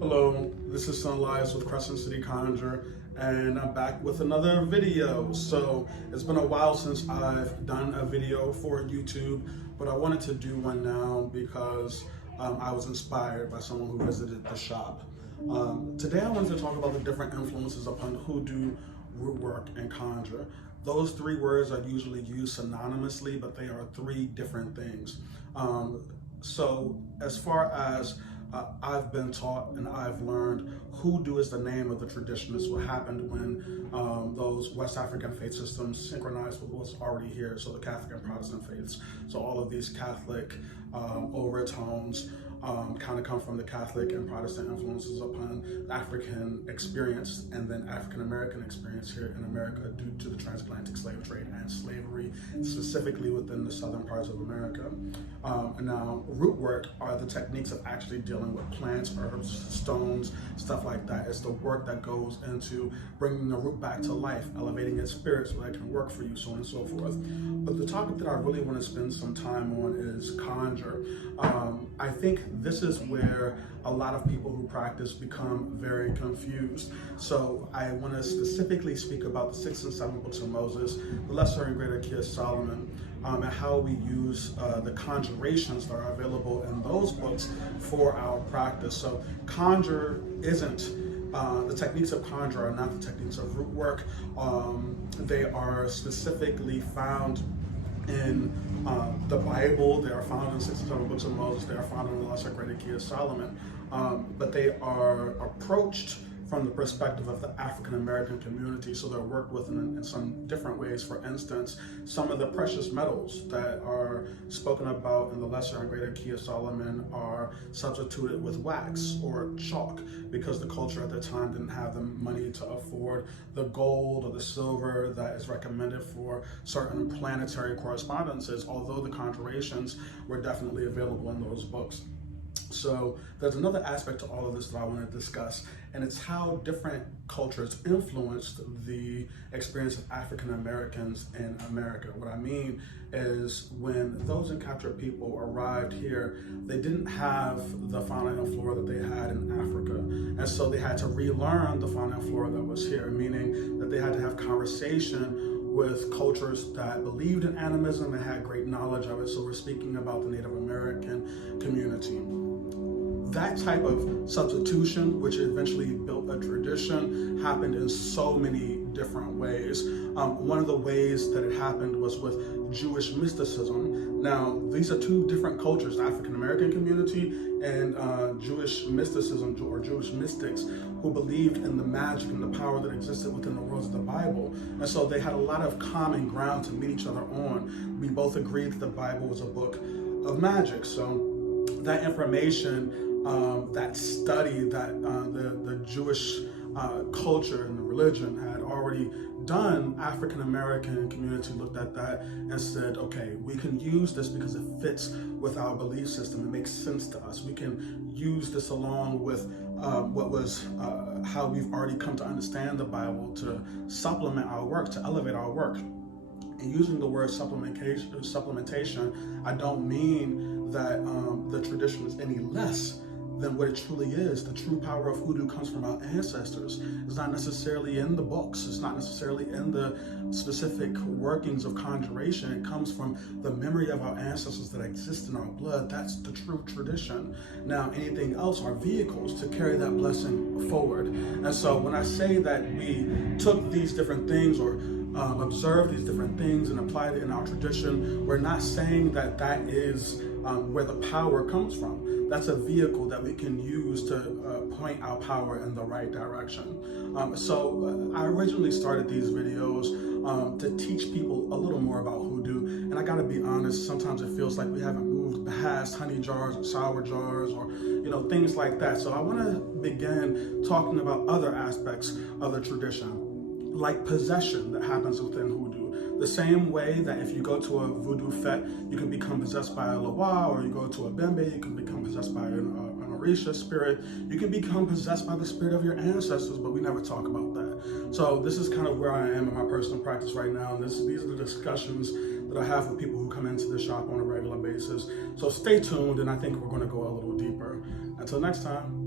Hello, this is Sunlight with Crescent City Conjure, and I'm back with another video. So it's been a while since I've done a video for YouTube, but I wanted to do one now because I was inspired by someone who visited the shop. Today I wanted to talk about the different influences upon Hoodoo, Rootwork, and Conjure. Those three words are usually used synonymously, but they are three different things. So as far as I've been taught and I've learned, Hoodoo is the name of the tradition. It's what happened when those West African faith systems synchronized with what's already here, so the Catholic and Protestant faiths. So all of these Catholic overtones kind of come from the Catholic and Protestant influences upon the African experience and then African American experience here in America due to the transatlantic slave trade and slavery, specifically within the southern parts of America. Now, root work are the techniques of actually dealing with plants, herbs, stones, stuff like that. It's the work that goes into bringing the root back to life, elevating its spirit so that it can work for you, so on and so forth. But the topic that I really want to spend some time on is conjure. I think this is where a lot of people who practice become very confused. So I want to specifically speak about the 6 and 7 books of Moses, the Lesser and Greater Key of Solomon, and how we use the conjurations that are available in those books for our practice. So conjure isn't the techniques of conjure are not the techniques of root work. They are specifically found in the Bible. They are found in 6 and 7 books of Moses. They are found in the Lesser and Greater Key of Solomon. But they are approached from the perspective of the African American community. So they're worked with in some different ways. For instance, some of the precious metals that are spoken about in the Lesser and Greater Key of Solomon are substituted with wax or chalk because the culture at the time didn't have the money to afford the gold or the silver that is recommended for certain planetary correspondences, although the conjurations were definitely available in those books. So there's another aspect to all of this that I want to discuss, and it's how different cultures influenced the experience of African Americans in America. What I mean is when those encaptured people arrived here, they didn't have the fauna and flora that they had in Africa. And so they had to relearn the fauna and flora that was here, meaning that they had to have conversation with cultures that believed in animism and had great knowledge of it. So we're speaking about the Native American community. That type of substitution, which eventually built a tradition, happened in so many different ways. One of the ways that it happened was with Jewish mysticism. Now, these are two different cultures, the African American community and Jewish mysticism or Jewish mystics who believed in the magic and the power that existed within the worlds of the Bible. And so they had a lot of common ground to meet each other on. We both agreed that the Bible was a book of magic. So that information, that study that the Jewish culture and the religion had already done, African American community looked at that and said, okay, we can use this because it fits with our belief system. It makes sense to us. We can use this along with what was how we've already come to understand the Bible to supplement our work, to elevate our work. And using the word supplementation, I don't mean that the tradition is any less than what it truly is. The true power of Hoodoo comes from our ancestors. It's not necessarily in the books. It's not necessarily in the specific workings of conjuration. It comes from the memory of our ancestors that exist in our blood. That's the true tradition. Now, anything else are vehicles to carry that blessing forward. And so when I say that we took these different things or observe these different things and apply it in our tradition, we're not saying that that is where the power comes from. That's a vehicle that we can use to point our power in the right direction. So I originally started these videos to teach people a little more about Hoodoo, and I gotta be honest, sometimes it feels like we haven't moved past honey jars or sour jars or things like that. So I wanna begin talking about other aspects of the tradition, like possession that happens within Hoodoo. The same way that if you go to a voodoo fete, you can become possessed by a Loa, or you go to a Bembe, you can become possessed by an Orisha spirit. You can become possessed by the spirit of your ancestors, but we never talk about that. So this is kind of where I am in my personal practice right now. And these are the discussions that I have with people who come into the shop on a regular basis. So stay tuned, and I think we're going to go a little deeper. Until next time.